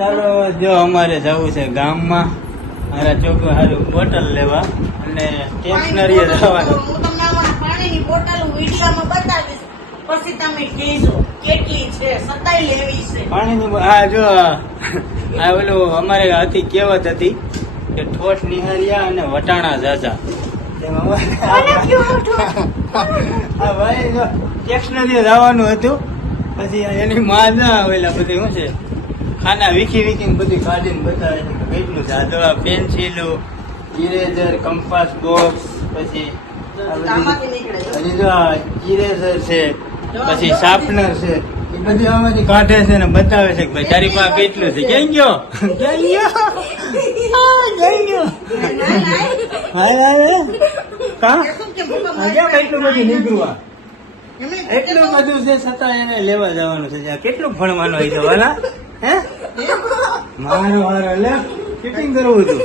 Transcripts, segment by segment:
ચાલો જો અમારે જવું છે ગામમાં મારા છોકરો હારું બોટલ લેવા અને સ્ટેશનરી જવાનું હું પાણીની બોટલ વિડીયોમાં બતાવીશ. પછી તમે કહેજો કેટલી છે સતાઈ લેવી છે. પાણીની બો- જો આ ઓલું અમારે હતી કહેવત હતી કે ઠોઠ નિહાળ્યા અને વટાણા જાજા. ભાઈ જો સ્ટેશનરી જવાનું હતું. પછી એની માં ના આવેલા બધી શું છે ખાના વીખી વીખીને બધી કાઢીને બતાવે છે કે કેટલું છે. આ જો આ પેન્સિલો ઇરેઝર કંપાસ બોક્સ પછી હજી જો આ ઇરેઝર છે પછી શાર્પનર છે એ બધી આમાંથી કાઢે છે ને બતાવે છે કે ભાઈ તારી પાસે કેટલું છે. ક્યાં ગયો? ક્યાં ગયો? હાય હાય કા? કેટલું એટલું બધું નીકળવા આ? એટલું બધું છે છતાં એને લેવા જવાનું છે. કેટલું ભણવાનું હોય છે વાલા? હે? મારો હારો લે ફિટિંગ કરવું હતું.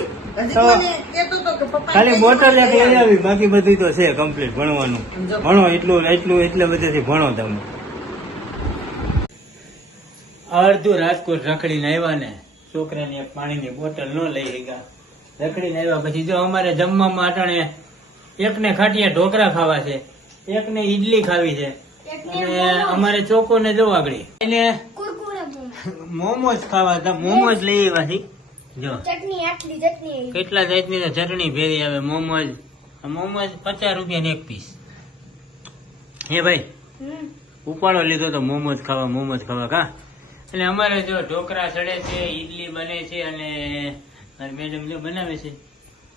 ખાલી બોટલ એક લઈ આવી બાકી બધું તો છે કમ્પ્લીટ ભણવાનું. ભણો એટલું એટલું એટલે બધેથી ભણો તમે. અડધું રાજકોટ રખડીને આવ્યા ને છોકરાની એક પાણીની બોટલ ન લઈ ગયા રખડીને આવ્યા પછી જો અમારે જમવામાં અટાણે એકને ખાટીયા ઢોકરા ખાવા છે એકને ઈડલી ખાવી છે. અને અમારે ચોકો ને જો આગળ. એને મોમોસ ખાવા હતા મોમોસ લઈ આવ્યા છે. જો. ચટણી આટલી ચટણી કેટલા જાતની તો ચટણી ભેરી આવે મોમોજ. આ મોમોજ પચાસ રૂપિયા એક પીસ. હે ભાઈ ઉપાડો લીધો તો મોમોજ ખાવા મોમોજ ખાવા કા? અને અમારે જો ઢોકળા ચડે છે ઈડલી બને છે અને મારી મેડમ જો બનાવે છે.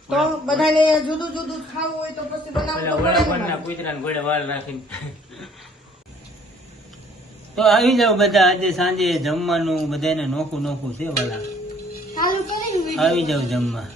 તો બધાને જુદું જુદું ખાવું હોય તો પછી બનાવવું તો પડે. કૂતરાને ઘોડે વાળ રાખીને તો આવી જાવ બધા આજે સાંજે જમવાનું બધાને નોખું નોખું છે વાલા. આવી જાવ જમવા.